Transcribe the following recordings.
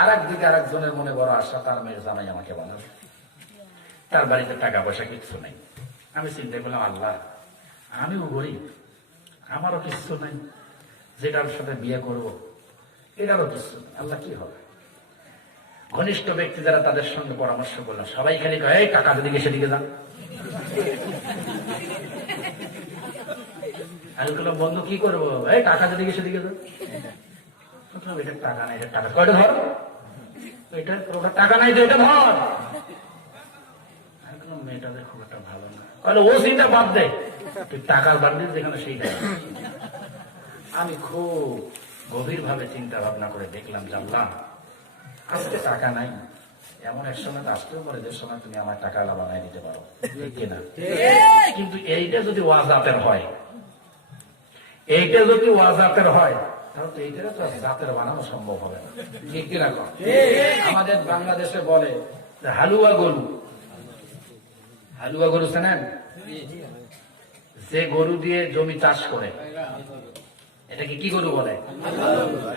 আর একদিকে আর একজনের মনে বড় আশা, তার মেয়ের জানাই আমাকে বানাবে তার বাড়িতে টাকা পয়সা কিচ্ছু নেই। আমি চিন্তা করলাম, আল্লাহ, আমিও গরিব, আমারও কিচ্ছু নেই। যেটার সাথে বিয়ে করব, এটারও কিচ্ছু নেই। আল্লাহ, কি হবে? ঘনিষ্ঠ ব্যক্তি যারা তাদের সঙ্গে পরামর্শ করলাম, সবাই খালি কয়, এই টাকা দিকে সেদিকে যান আমি বললাম, বন্ধু, কি করব? এই টাকা দিকে সেদিকে যান টাকা নেই, টাকা কয়টা ধর? একটা ভালো না। ও বাদ দে। তুই টাকার বাদ দিস, যেখানে আমি খুব গভীর ভাবে চিন্তা ভাবনা করে দেখলাম, জানলাম, আজকে টাকা নাই। এমন এক সময় তো আসতেও পারে, যে সময় তুমি আমার টাকা বানাই দিতে পারো। কিনা কিন্তু এইটা যদি ওয়াজাতের হয়, এইটা যদি ওয়াজাতের হয় তাহলে তো এইটারও তো দাঁতের বানানো সম্ভব হবে না। ঠিক কিনা আমাদের বাংলাদেশে বলে যে হালুয়া গরু। হালুয়া গরু চেনেন? যে গরু দিয়ে জমি চাষ করে এটাকে কি গরু বলে?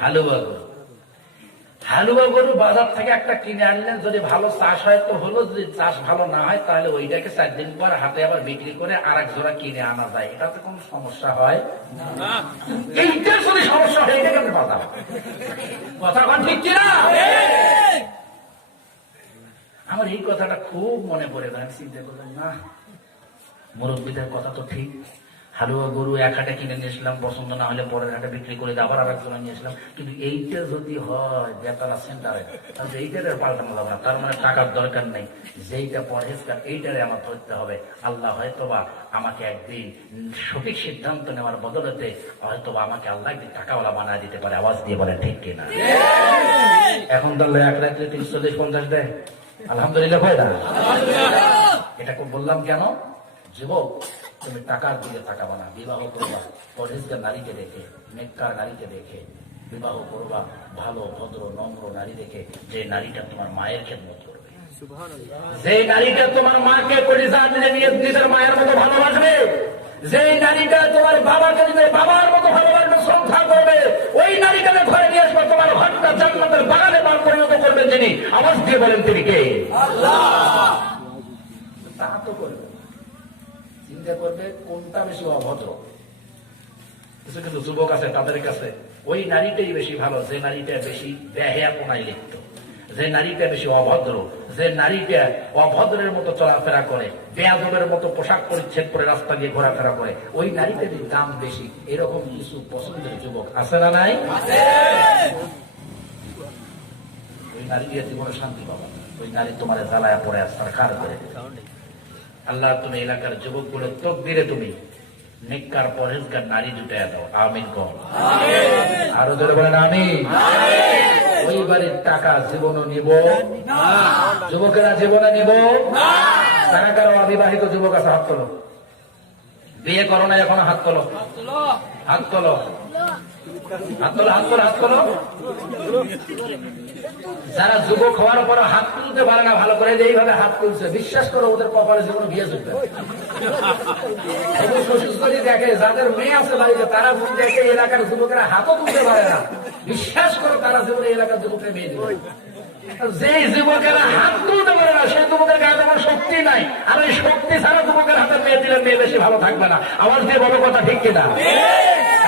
হালুয়া গরু। হালুয়া গরু বাজার থেকে একটা কিনে আনলেন যদি ভালো চাষ হয় তো হলো যদি চাষ ভালো না হয় তাহলে ওইটাকে চার দিন পর হাতে আবার বিক্রি করে আর এক জোড়া কিনে আনা যায়। এটাতে কোনো সমস্যা হয় এইটার যদি সমস্যা হয় এটা কেমন কথা কথা কন ঠিক কিনা? আমার এই কথাটা খুব মনে পড়ে আমি চিন্তা করলাম না মুরব্বীদের কথা তো ঠিক। হালুয়া গরু এক হাটে কিনে নিয়েছিলাম পছন্দ না হলে পরের হাটে বিক্রি করে আবার আর একজনে নিয়েছিলাম কিন্তু এইটা যদি হয় বেতালা সেন্টারে তাহলে? এইটার আর পাল্টানো যাবে না। তার মানে টাকার দরকার নেই। যেইটা পরহেজগার এইটারে আমার ধরতে হবে। আল্লাহ হয়তোবা আমাকে একদিন সঠিক সিদ্ধান্ত নেওয়ার বদলেতে হয়তোবা আমাকে আল্লাহ একদিন টাকাওয়ালা বানায় দিতে পারে। আওয়াজ দিয়ে বলে ঠিক কিনা? এখন তাহলে এক রাত্রে তিনশো চল্লিশ পঞ্চাশ দেয়। আলহামদুলিল্লাহ ভাই এটা বললাম কেন? যুবক তুমি টাকার দিকে তাকাবা না বিবাহ করবা। পরেজগার নারীকে দেখে নেককার নারীকে দেখে বিবাহ করবা ভালো ভদ্র নম্র নারী দেখে যে নারীটা তোমার মায়ের খেদমত করবে। যে নারীটা তোমার মাকে নিজের মায়ের মতো ভালোবাসবে যে নারীটা তোমার বাবাকে নিজের বাবার মতো ভালোবাসবে শ্রদ্ধা করবে ওই নারীটাকে ঘরে নিয়ে আসবে তোমার ঘরটা জান্নাতের বাগানে বার পরিণত করবেন যিনি। আওয়াজ দিয়ে বলেন তিনি কে? তা তো করবে। চিন্তা করবে কোনটা বেশি অভদ্র। কিছু কিছু যুবক আছে তাদের কাছে ওই নারীটাই বেশি ভালো যে নারীটা বেশি দেহেয়া কোনায় লিপ্ত যে নারীটা বেশি অভদ্র যে নারীটা অভদ্রের মতো চলাফেরা করে বেয়াদবের মতো পোশাক পরিচ্ছেদ করে রাস্তা দিয়ে ঘোরাফেরা করে ওই নারীটারই দাম বেশি। এরকম কিছু পছন্দের যুবক আছে না নাই? ওই নারী দিয়ে জীবনে শান্তি পাবা। ওই নারী তোমার জ্বালায় পড়ে আসার কার করে। আল্লাহ তুমি এলাকার যুবকগুলো তকদিরে তুমি নিকার পরেজগার নারী জুটে দাও। আমিন কম আরও ধরে বলেন আমি ওই বাড়ির টাকা জীবনও নিব। যুবকেরা জীবনে নিব। কারা কারও অবিবাহিত যুবক আছে হাত তোলো। বিয়ে করো না এখন হাত তোলো। হাত তোলো। যারা যুবক হওয়ার পর হাত তুলতে পারে না, ভালো করে এইভাবে হাত তুলছে, বিশ্বাস করো, ওদের কপালে জীবন বিয়ে চলবে। যদি দেখে, যাদের মেয়ে আছে বাড়িতে, তারা মন দেখে এলাকার যুবকেরা হাতও তুলতে পারে না, বিশ্বাস করো, তারা জীবনে এলাকার যুবকের মেয়ে দিবে। যে যুবকেরা হাত তুলতে পারে না, সেই যুবকের গায়ে তেমন শক্তি নাই। আর ওই শক্তি ছাড়া যুবকের হাতে মেয়ে দিলে মেয়ে বেশি ভালো থাকবে না। আমার যে বড় কথা ঠিক কিনা?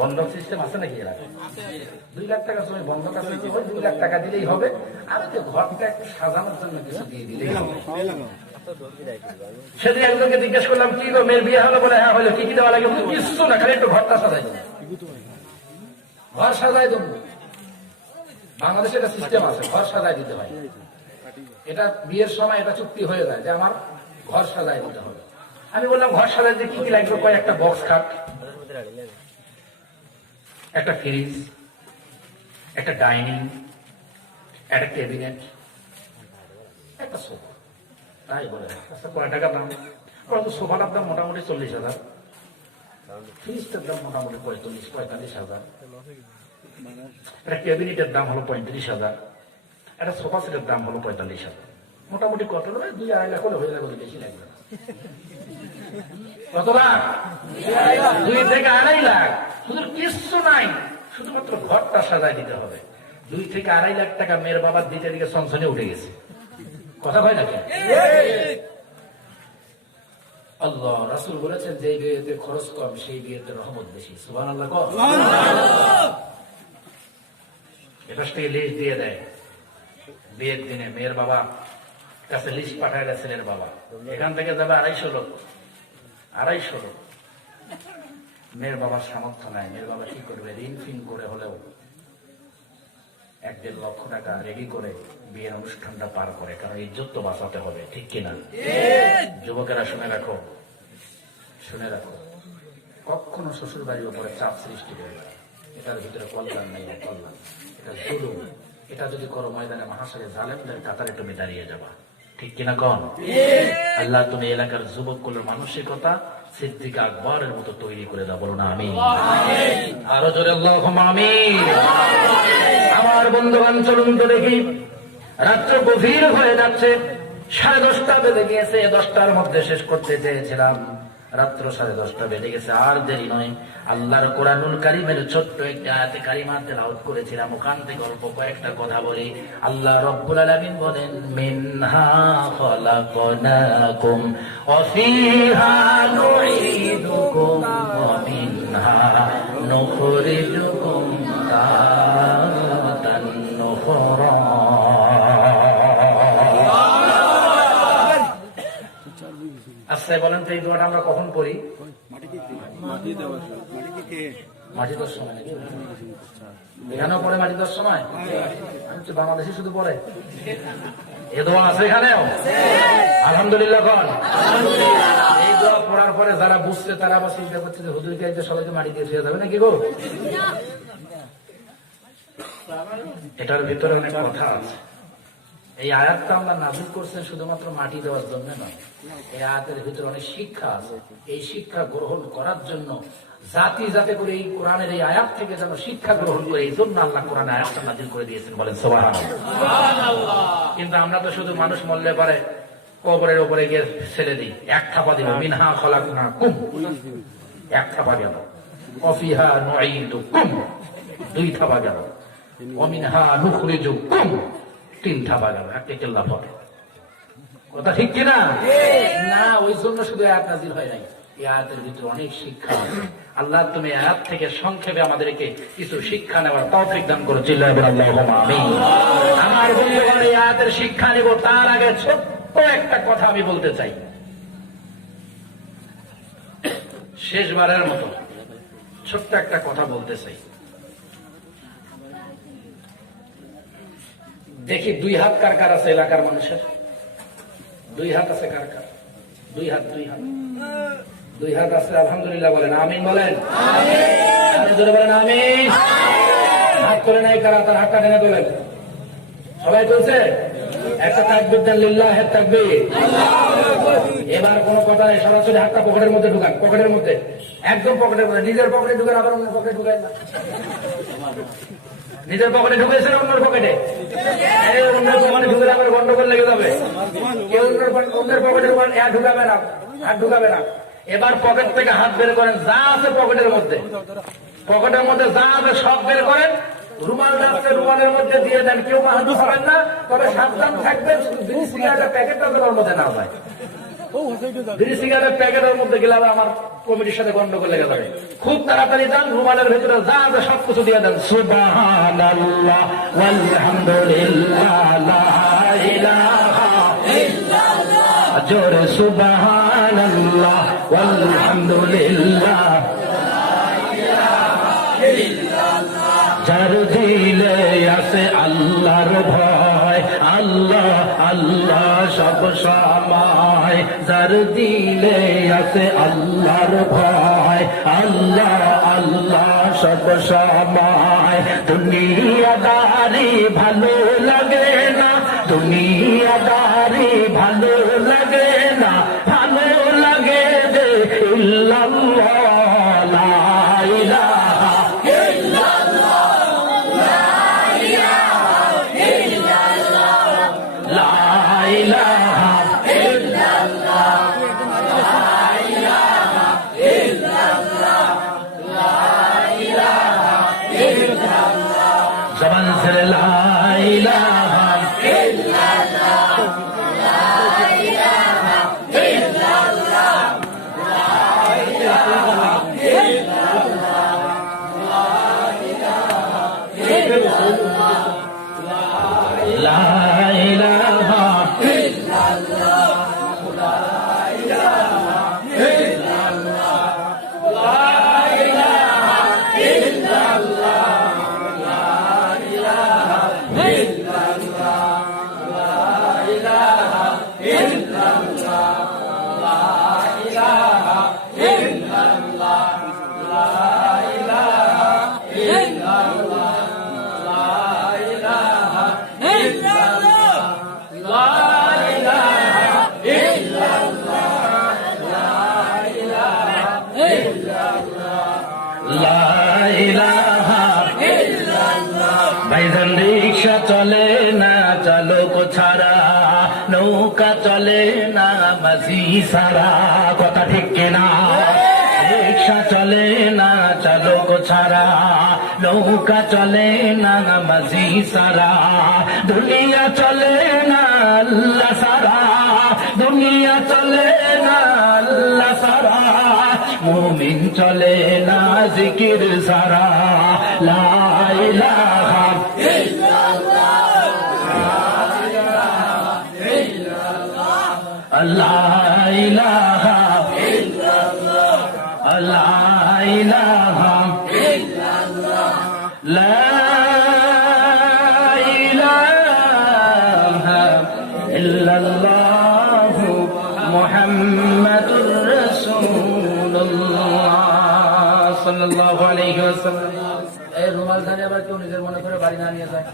বন্ধক সিস্টেম আছে নাকি এলাকায় দুই লাখ টাকা জমি বন্ধক আছে দুই লাখ টাকা দিলেই হবে। আর যে ঘরটা একটু সাজানোর জন্য কিছু দিয়ে দিলেই সেদিন একজনকে জিজ্ঞেস করলাম, কি গো, মেয়ের বিয়ে হলো? বলে হ্যাঁ হলো। কি কি দেওয়া লাগে? কিছু না, খালি একটু ঘরটা সাজাই ঘর সাজাই দেবো? বাংলাদেশে একটা সিস্টেম আছে, ঘর সাজাই দিতে হয়। এটা বিয়ের সময় এটা চুক্তি হয়ে যায় যে আমার ঘর সাজাই দিতে হবে। আমি বললাম, ঘর সাজাই দিতে কি কি লাগবে? কয়েকটা বক্স খাট। একটা ফ্রিজ, একটা ডাইনিং, একটা ক্যাবিনেট, একটা সোফা। তাই বলে আচ্ছা কয় টাকা দাম? কত সোফাটার দাম মোটামুটি চল্লিশ হাজার। ফ্রিজটার দাম মোটামুটি পঁয়তাল্লিশ পঁয়তাল্লিশ হাজার। একটা ক্যাবিনেটের দাম হলো পঁয়ত্রিশ হাজার। একটা সোফা সেটের দাম হলো পঁয়তাল্লিশ হাজার। মোটামুটি কত নয় দুই আড়াই লাখ হলে হয়ে যাবে বেশি লাগবে কত লাখ? দুই থেকে আড়াই লাখ। শুধু কিচ্ছু নাই, শুধুমাত্র ঘরটা সাজায় দিতে হবে। দুই থেকে আড়াই লাখ টাকা মেয়ের বাবার দিতে দিকে সনসনে উঠে গেছে। কথা হয় না আল্লাহ, রাসুল বলেছেন যে বিয়েতে খরচ কম, সেই বিয়েতে রহমত বেশি। সুবান আল্লাহ থেকে লিস্ট দিয়ে দেয়। বিয়ের দিনে মেয়ের বাবা, কাছে লিস্ট পাঠায় ছেলের বাবা। এখান থেকে যাবে আড়াইশো লোক। আড়াইশো লোক। মেয়ের বাবার সামর্থ্য নাই। মেয়ের বাবা কি করবে? ঋণ ফিন করে হলেও এক দেড় লক্ষ টাকা রেডি করে বিয়ের অনুষ্ঠানটা পার করে কারণ ইজ্জত তো বাঁচাতে হবে ঠিক কিনা? যুবকেরা শুনে রাখো শুনে রাখো। কখনো শ্বশুর বাড়ির উপরে চাপ সৃষ্টি করবে। এটার ভিতরে কল্যাণ নাই কল্যাণ এটা জুলুম। এটা যদি করো ময়দানে মহাশয়ে জালেমদের কাতারে তুমি দাঁড়িয়ে যাবা ঠিক কিনা কন? আল্লাহ তুমি এলাকার যুবকগুলোর মানসিকতা সিদ্দিক আকবরের মতো তৈরি করে দাও বলো না আমি আরও জোরে আল্লাহ আমি আমার বন্ধু চলুন তো দেখি। রাত্র গভীর হয়ে যাচ্ছে। সাড়ে দশটা বেজে গিয়েছে দশটার মধ্যে শেষ করতে চেয়েছিলাম। রাত্র সাড়ে দশটা বেজে গেছে, আর দেরি নয়। আল্লাহর কোরআনুল কারিমের ছোট্ট একটা আয়াতে কারিমা তেলাওয়াত করেছিলাম। ওখান থেকে অল্প কয়েকটা কথা বলি। আল্লাহ রব্বুল আলামিন বলেন, মিনহা খলাকনাকুম, ওয়া ফিহা নুঈদুকুম, ওয়া মিনহা নুখরিজুকুম আচ্ছা বলেন তো এই দোয়াটা আমরা কখন পড়ি? মাটি দশ সময়। এখানেও পড়ে মাটি দশ সময়? আমি বাংলাদেশে শুধু পড়ে। এ দোয়া আছে এখানেও? আলহামদুলিল্লাহ এই দোয়া পড়ার পরে যারা বুঝছে, তারা আবার চিন্তা করছে যে হুজুরকে এই সবাইকে মাটি দিয়ে শুয়ে যাবে নাকি গো? এটার ভিতরে অনেক কথা আছে। এই আয়াতটা আমরা নাজিল করছেন শুধুমাত্র মাটি দেওয়ার জন্য নয়। এই আয়াতের ভিতরে অনেক শিক্ষা আছে। এই শিক্ষা গ্রহণ করার জন্য জাতি যাতে করে এই কোরআনের এই আয়াত থেকে যেন শিক্ষা গ্রহণ করে এই জন্য আল্লাহ কোরআন আয়াতটা নাজিল করে দিয়েছেন। বলেন কিন্তু আমরা তো শুধু মানুষ মরলে পারে কবরের উপরে গিয়ে ছেড়ে দিই। এক থাপা দিব। মিনহা খলাক না কুম এক থাপা গেল। অফিহা নুঈদু কুম দুই থাপা গেল। অমিনহা নুখরিজু কুম তিন থাপা গেল একটা কেল্লা কথা ঠিক কিনা না? ওই জন্য শুধু আয়াত নাজিল হয় নাই। এই আয়াতের ভিতরে অনেক শিক্ষা আছে। আল্লাহ তুমি আয়াত থেকে সংক্ষেপে আমাদেরকে কিছু শিক্ষা নেওয়ার তৌফিক দান করো। আল্লাহ আমি আমার বন্ধুগণ এই আয়াতের শিক্ষা নেব। তার আগে ছোট্ট একটা কথা আমি বলতে চাই। শেষবারের মতো ছোট্ট একটা কথা বলতে চাই। দেখি দুই হাত কার কার আছে এলাকার মানুষের? দুই হাত আছে কার কার? দুই হাত দুই হাত। দুই হাত আছে আলহামদুলিল্লাহ বলেন আমিন বলেন। জোরে বলেন আমিন। হাত করে নাই কারা? তার হাতটা টেনে তোলেন। সবাই চলছে? একটা তার দেন হাত তাকবির। এবার কোনো কথা নেই, সরাসরি হাতটা পকেটের মধ্যে ঢুকান, পকেটের মধ্যে। একদম পকেটের মধ্যে। নিজের পকেটে ঢুকান, আবার অন্য পকেটে ঢুকান না। নিজের পকেটে ঢুকেছেন অন্যের পকেটে? অন্যের পকেটে ঢুকে আবার গন্ডগোল লেগে যাবে। কেউ অন্যের পকেটে ঢুকান ঢুকাবে না হাত ঢুকাবে না। এবার পকেট থেকে হাত বের করেন, যা আছে পকেটের মধ্যে। পকেটের মধ্যে যা আছে সব বের করেন। রুমাল রাখতে রুমালের মধ্যে দিয়ে দেন। কেউ হাত না, তবে সাবধান থাকবেন শুধু প্যাকেটটা মধ্যে না হয়। বিড়ি প্যাকেটের মধ্যে আমার কমিটির সাথে গন্ডগোল লেগে খুব তাড়াতাড়ি জোরে দিলে আছে আল্লাহর ভয়। আল্লাহ আল্লাহ সব সময়। যার দিলে আছে আল্লাহর ভয়। আল্লাহ আল্লাহ সব সময়। দুনিয়াদারি ভালো লাগে না। দুনিয়াদারি ভালো ভাইজান রিক্সা চলে না, চালক ছাড়া। নৌকা চলে না, মাঝি সারা। কথা ঠিক না রিক্সা চলে না, চালক ছাড়া। নৌকা চলে না, মাঝি সারা। দুনিয়া চলে না, আল্লাহ সারা। দুনিয়া চলে না, আল্লাহ সারা। মুমিন চলে না জিকির সারা। লা ইলাহা আল্লাহ ইলাহা। আল্লাহ ইলাহা। লা সাল্লাল্লাহু আলাইহি ওয়াসাল্লাম। এই রুমাল ধানে আবার কেউ নিজের মনে করে বাড়ি না নিয়ে যায়।